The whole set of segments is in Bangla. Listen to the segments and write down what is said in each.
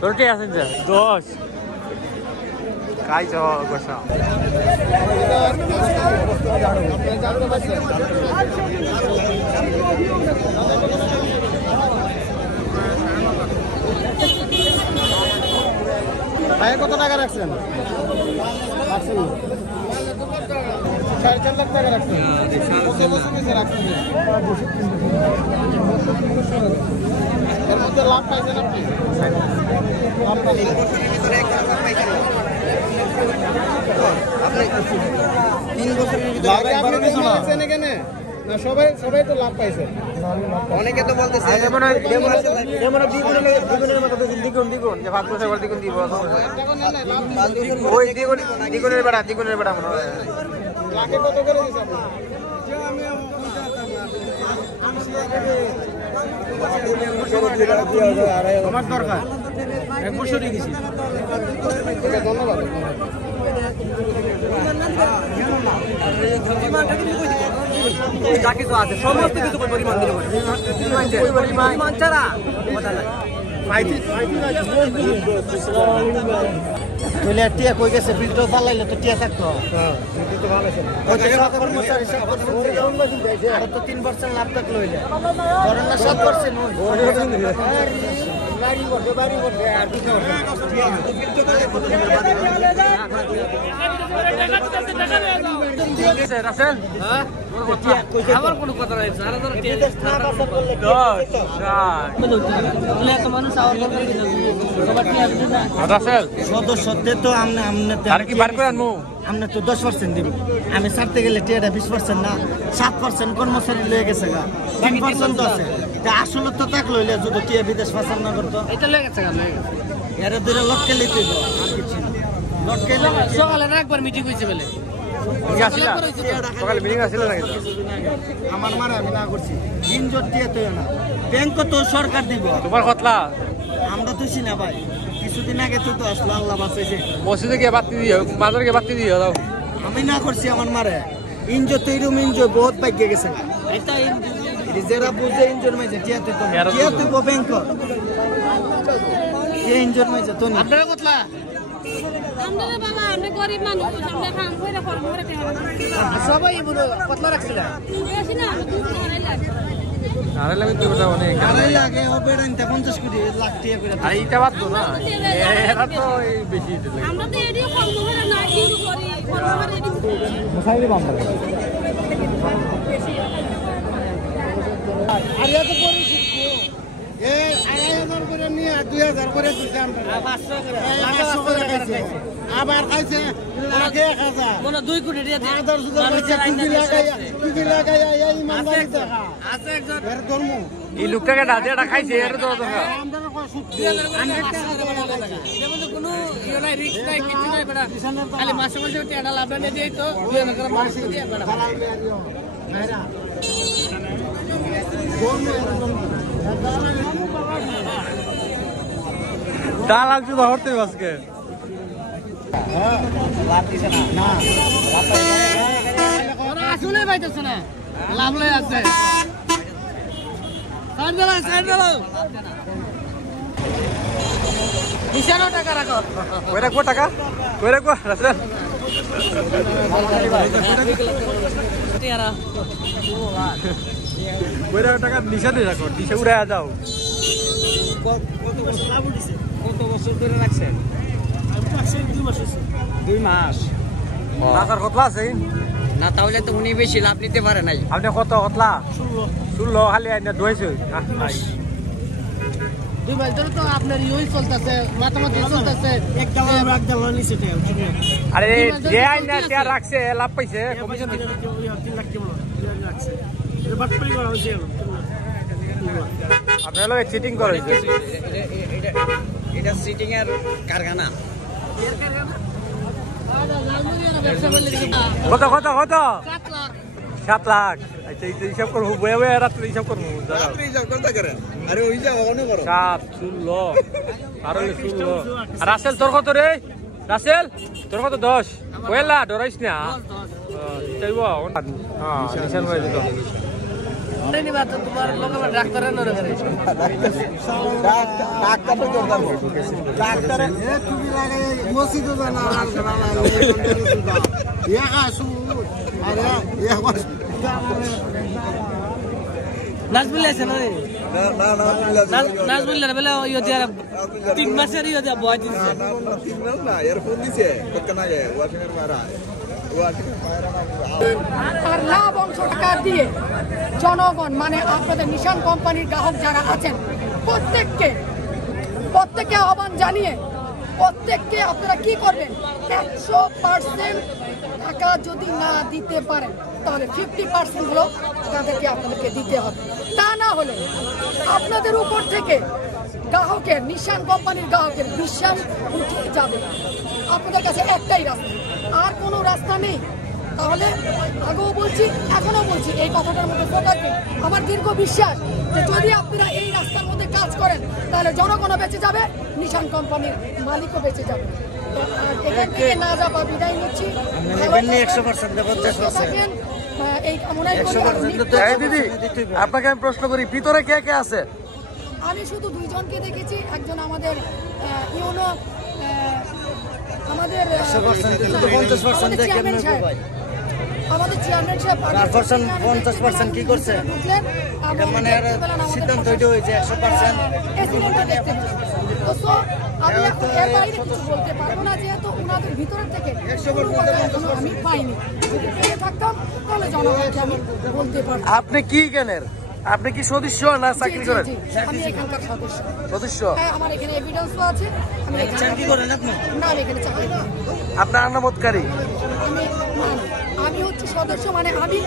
Berarti asin je? 10. Kai jawab gorsa. ভাই কত টাকা রাখছেন? 4.5 লাখ টাকা রাখছেন। কত বছর থেকে রাখছেন? এর মধ্যে লাভ পাইছেন আপনি? লাভ পাইছেন? আপনি 3 বছরের ভিতরে আপনি পেয়েছেন এখানে? না সবাই তো লাভ পাইছে। অনেকে তো বলতেছে যেমন দ্বিগুণের মতো দ্বিগুণ যে 5 বছর পর দ্বিগুণ দিব ওই দ্বিগুণের বেড়া মনে হয় লাখে কত করে দিছে আপনি আমার দরকার 1 বছর হয়ে গেছে। ধন্যবাদ। সমস্ত কিছু পরিমাণ দিল পরিমাণ ছাড়া টিয়া কই গেছে বিলটা পালাইলে তো টিয়া থাকতো আর তো 3% লাভ থাকলো হইলে ধরেন না 7% বাড়ি করবে আর কিছু রাসেল আমার কোনো কথা নাই সদস্যদের তো আমরা তো 10% দিব। আমি ছাড়তে গেলে টিয়াটা 20% না 7% কর্মচারী লয়ে গেছে গা 3% তো আছে। আসলে তো তাক লইলে যদি টিয়া বিদেশ পাচার না করতো এটা লয়ে গেছে এরা 2 লক্ষ লইতে আর কিছু না। সকালে একবার মিটিং হয়েছে বলে সকালে মিটিং আসছিল নাকি? আমার মারে আমি না করছি না ব্যাংক তো সরকার দিব তোমার কতলা আমরা তো চিনা ভাই কিছুদিন আগে তো আসলো আল্লাহ বাঁচাইছে মসজিদে গিয়ে বাতি দিও মাজারে গিয়ে বাতি দিও দাও আমি না করছি আমার মারে ইনজো তৈরুম ইনজো বহুত পাইকে গেছে এটা যারা বুঝে ইনজোর মাইছে টিয়াতে তো ব্যাংক ইনজোর মাইছে তো আপনারা কতলা আমরা বাবা আমরা গরিব মানুষ আমরা কাম কইরা ফর্ম করে সবাই বড় কতলা রাখছিল বেশি না 2.5 লাখ তো বড় অনেক 2.5 লাখ হবে না 50 কোটি লাখ টাকা করে আর এটা বাদ তো না এরা তো এই বেশি দিতে আমরা তো এডিও ফর্ম করে না কিন্তু করি ফর্ম করে এডি মশাইলে বাম্বা আর এত করে শিখবো এই 2,500 করে নিয়ে 2,000 করে দিতে আমরা 500 করে খাইছে আবার খাইছে লাখে 1000 কোন 2 কোটি দিয়ে আদার সুদা কি লাগাই এই ইমানদারি দেখা আছে একজন এর ধর্ম এই লোকটাকে ডাজেটা খাইছে এর তো আমরা কয় সুদ 100 টাকা যেমন কোনো ইয়ে নাই রিস্ক নাই কিছু নাই বড় খালি মাসে মাসে টাকা লাভ না দেই তো 2,000 করে মাস দিয়ে বড় ভাইরা ডাল আলু ধরতে আজকে লাভ দিছে না ওরা আসলে পাইতেছ না লাভ লই আছে সাইড দাও 200 টাকা রাখো কই রাখবো টাকা কই রাখবো রাসেল টিয়ারা কই রাখো টাকা নিশানে রাখো নিশে উড়ে যাও কত বছর লাভ দিছে কত বছর ধরে রাখছেন আমি রাখছি 2 মাস 2 মাস টাকার কতলা আছে না তাহলে তো উনি বেশি লাভ নিতে পারে নাই আপনি কত কতলা 16 খালি আইনা দইছে নাই 2 মাস ধরে তো আপনার ইউই চলতেছে মাথামাতি চলতেছে এক ডালার নিচে আরে যে আইনা তে রাখছে লাভ পাইছে কমিশন 3 লাখ কেমন রাখছে এটা বাটপাড়ি করা হইছে আপনারা লোক চিটিং করেছে এটা সিটিং এর কারখানা কত কত কত 7 লাখ 7 লাখ আচ্ছা এই হিসাব করবো বয়ে বয়ে রাত্রে হিসাব করবো আরে ওই যা অনেক বড় 7 16 আরো 16 আর রাসেল তোর কত রে রাসেল তোর কত 10 কয়লা ডরাইস না চাইবো হ্যাঁ নিশান ভাই দিত তোমার লোক ডাক্তারের নরে ডাক্তার তো করতাম ডাক্তার এ তুমি লাগে মসজিদে জানা আর জানা ইয়া আসু আরে ইয়া মাস নাজবুল্লাহ আছে না না নাজবুল্লাহ বলে ইয়ে দিয়া 3 মাসের ইয়ে দিয়া বয় দিছে না এর ফোন দিছে কত না যায় ওয়াশিংয়ের মারা আর লাভ অংশ টাকা দিয়ে জনগণ মানে আপনাদের নিশান কোম্পানির গ্রাহক যারা আছেন প্রত্যেককে আহ্বান জানিয়ে প্রত্যেককে আপনারা কি করবেন 100% টাকা যদি না দিতে পারেন তাহলে 50% হলো তাদেরকে আপনাদেরকে দিতে হবে। তা না হলে আপনাদের উপর থেকে গ্রাহকের নিশান কোম্পানির গ্রাহকের বিশ্বাস উঠে যাবে। আপনাদের কাছে একটাই রাস্তা, আর কোনো রাস্তা নেই। তাহলে আগেও বলছি এখনো বলছি এই কথাটার মধ্যে ফোকাস দিন। আমার দীর্ঘ বিশ্বাস যে যদি আপনারা এই রাস্তার মধ্যে কাজ করেন তাহলে জনগণও বেঁচে যাবে, নিশান কোম্পানির মালিকও বেঁচে যাবে। এখান থেকে না যাবা বিদায় নিচ্ছি। 100% থাকেন এই কামনাই করি। দিদি আপনাকে আমি প্রশ্ন করি ভিতরে কে কে আছে? আমি শুধু 2 জনকে দেখেছি, একজন আমাদের ইউনো আমাদের 50% দেখে কেমন ভাই আমাদের চেয়ারম্যান সাহেব 50% কি করছে মানে সিদ্ধান্ত হইতে হয়েছে 100% দেখতে তো আমি এখন এর বাইরে কিছু বলতে পারবো না, যেহেতু ওনাদের ভিতরের থেকে আমি পাইনি। যদি পেয়ে থাকতাম তাহলে জনগণকে আমি বলতে পারবো। আপনি কি জ্ঞানের? আপনি কি সদস্য না চাকরি করেন? আমি এখানকার সদস্য। হ্যাঁ, আমার এখানে এভিডেন্সও আছে। আমি চাকরি করেন আপনি? না, আমি এখানে চাকরি না। আপনার আনামতকারী? আমি হচ্ছে সদস্য, মানে আমি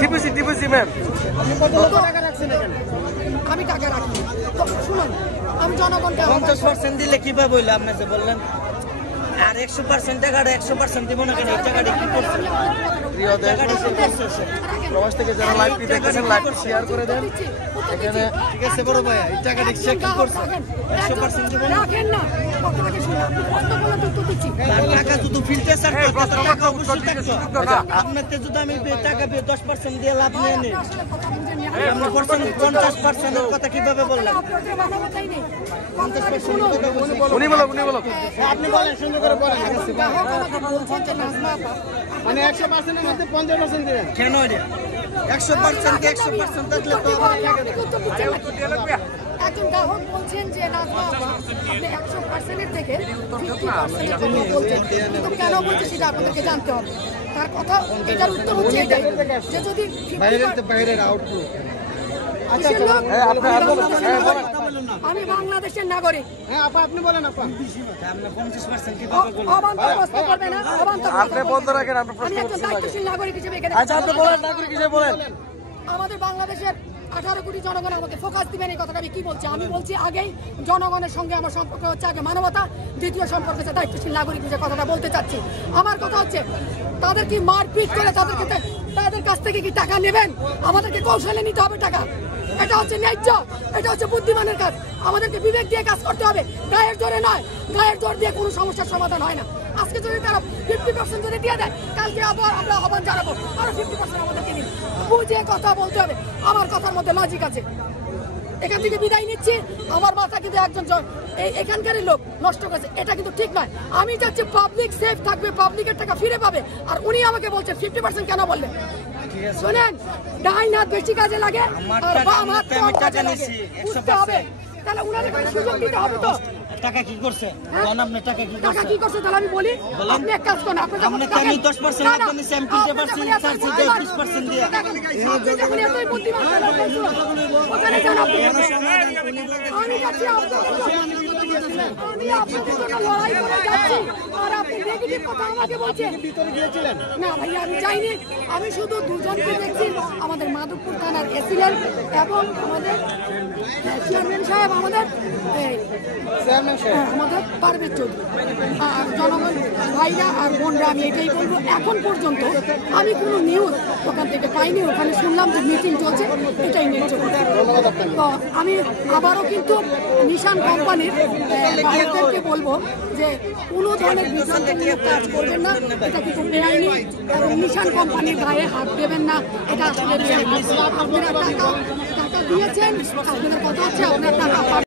টিপিসি ম্যাম। আমি টাকা রাখি। তো শুনুন, আমি জনগণকে 50% দিলে কিভাবে হইলো আপনি যে বললেন? আর 100% টাকাটা 100% দিব না কেন? এই টাকাটা কি করছেন? প্রিয় দেশবাসী, প্রবাস থেকে যারা লাইভটি দেখতেছেন লাইভটি শেয়ার করে দেন। এখানে ঠিক আছে বড় ভাই, এই টাকাটা সে কি করছে? 100% দিব না। রাখেন না, আপনাকে শুনুন, আপনি কষ্ট করে যুক্ত দিচ্ছি। আর টাকা যদি ফিল্টার স্যার করতে টাকা অবশ্যই থাকতো। না। আপনাকে যদি আমি টাকা দিয়ে 10% দিয়ে লাভ নিয়ে নিই, আসলে কথা বুঝেন না। আপনি 50% এর কথা কিভাবে বললেন? আপনাদের মানবতাই নেই। কথাটাকে শুনুন। উনি বলো আপনি বলেন, সুন্দর করে বলেন। গ্রাহক আমাকে বলছেন যে নাজমা আপা, মানে 100% এর মধ্যে 50% দিবেন কেন? এটা 100% কে 100% থাকলে তো আপনি উত্তর দিচ্ছেন নাকি? একজন গ্রাহক বলছেন যে নাজমা আপা আপনি 100% এর থেকে 50% এর কথা বলছেন, কিন্তু কেন বলছে সেটা আপনাদেরকে জানতে হবে। তার কথা এটার উত্তর হচ্ছে এটাই যে যদি 50% বাইরের আউটপুট কিসের লোক? আমি বাংলাদেশের নাগরিক। হ্যাঁ আপা, আপনি বলেন আপা। আপনি 50% কিভাবে বলেন? অবান্তর প্রশ্ন করবে না, অবান্তর কথা আপনি বলবেন। বন্ধ রাখেন, আপনি প্রশ্ন আমি একজন দায়িত্বশীল নাগরিক হিসেবে এখানে আচ্ছা আপনি বলেন নাগরিক হিসেবে বলেন। আমাদের বাংলাদেশের 18 কোটি জনগণ আমাকে ফোকাস দিবেন, এই কথাটা আমি কি বলছি? আমি বলছি আগেই জনগণের সঙ্গে আমার সম্পর্ক হচ্ছে আগে মানবতা, দ্বিতীয় সম্পর্ক হচ্ছে দায়িত্বশীল নাগরিক হিসেবে কথাটা বলতে চাচ্ছি। আমার কথা হচ্ছে তাদের কি মারপিট করে তাদের কাছ থেকে কি টাকা নেবেন? আমাদেরকে কৌশলে নিতে হবে টাকা। এটা হচ্ছে ন্যায্য, এটা হচ্ছে বুদ্ধিমানের কাজ। আমাদেরকে বিবেক দিয়ে কাজ করতে হবে, গায়ের জোরে নয়। গায়ের জোর দিয়ে কোনো সমস্যার সমাধান হয় না। আজকে যদি তারা 50% যদি দিয়ে দেয়, কালকে আবার আমরা আহ্বান জানাবো আরো 50% আমাদেরকে নিন। বুঝে কথা বলতে হবে, আমার কথার মধ্যে লজিক আছে। এখান থেকে বিদায় নিচ্ছি। আমার মাথা কিন্তু একজন এখানকারই লোক নষ্ট করেছে, এটা কিন্তু ঠিক নয়। আমি চাচ্ছি পাবলিক সেফ থাকবে, পাবলিকের টাকা ফিরে পাবে। আর উনি আমাকে বলছেন 50% কেন বললেন? শোনেন, ডাইন হাত বেশি কাজে লাগে আর বাম হাত কম কাজে লাগে, বুঝতে হবে। তাহলে উনাদের সুযোগ দিতে হবে তো। টাকা কি করছে? জান আপনি টাকা কি টাকা করছে? কি করছে তাহলে আমি বলি, আপনি এক কাজ করেন, আপনি আপনি কেন 10% আপনি নিচে আমি 50% চার্জ দিয়ে 20% দিয়ে আপনি যখন এতই বুদ্ধিমান ওখানে যান আপনি। আমি যাচ্ছি আমি আপনাদের জন্য লড়াই করে যাচ্ছি, আর আপনি নেগেটিভ কথা আমাকে বলছেন। ভিতরে গিয়েছিলেন? না ভাই, আমি যাইনি। আমি শুধু 2 জনকে দেখছি, আমাদের মাধবপুর থানার এসিলেন এবং আমাদের চেয়ারম্যান সাহেব আমাদের আমাদের পারভেজ চৌধুরী আর জনগণ ভাইরা আর বোনরা আমি এটাই বলবো এখন পর্যন্ত আমি কোনো নিউজ ওখান থেকে পাইনি ওখানে শুনলাম যে মিটিং চলছে এটাই নিউজ তো আমি আবারও কিন্তু নিশান কোম্পানির গ্রাহকদেরকে বলবো যে কোনো ধরনের বিভ্রান্তমূলক কাজ করবেন না এটা কিন্তু বেআইনি এবং নিশান কোম্পানির গায়ে হাত দেবেন না এটা আসলে আপনারা টাকা দিয়েছেন আপনাদের কথা হচ্ছে আপনার টাকা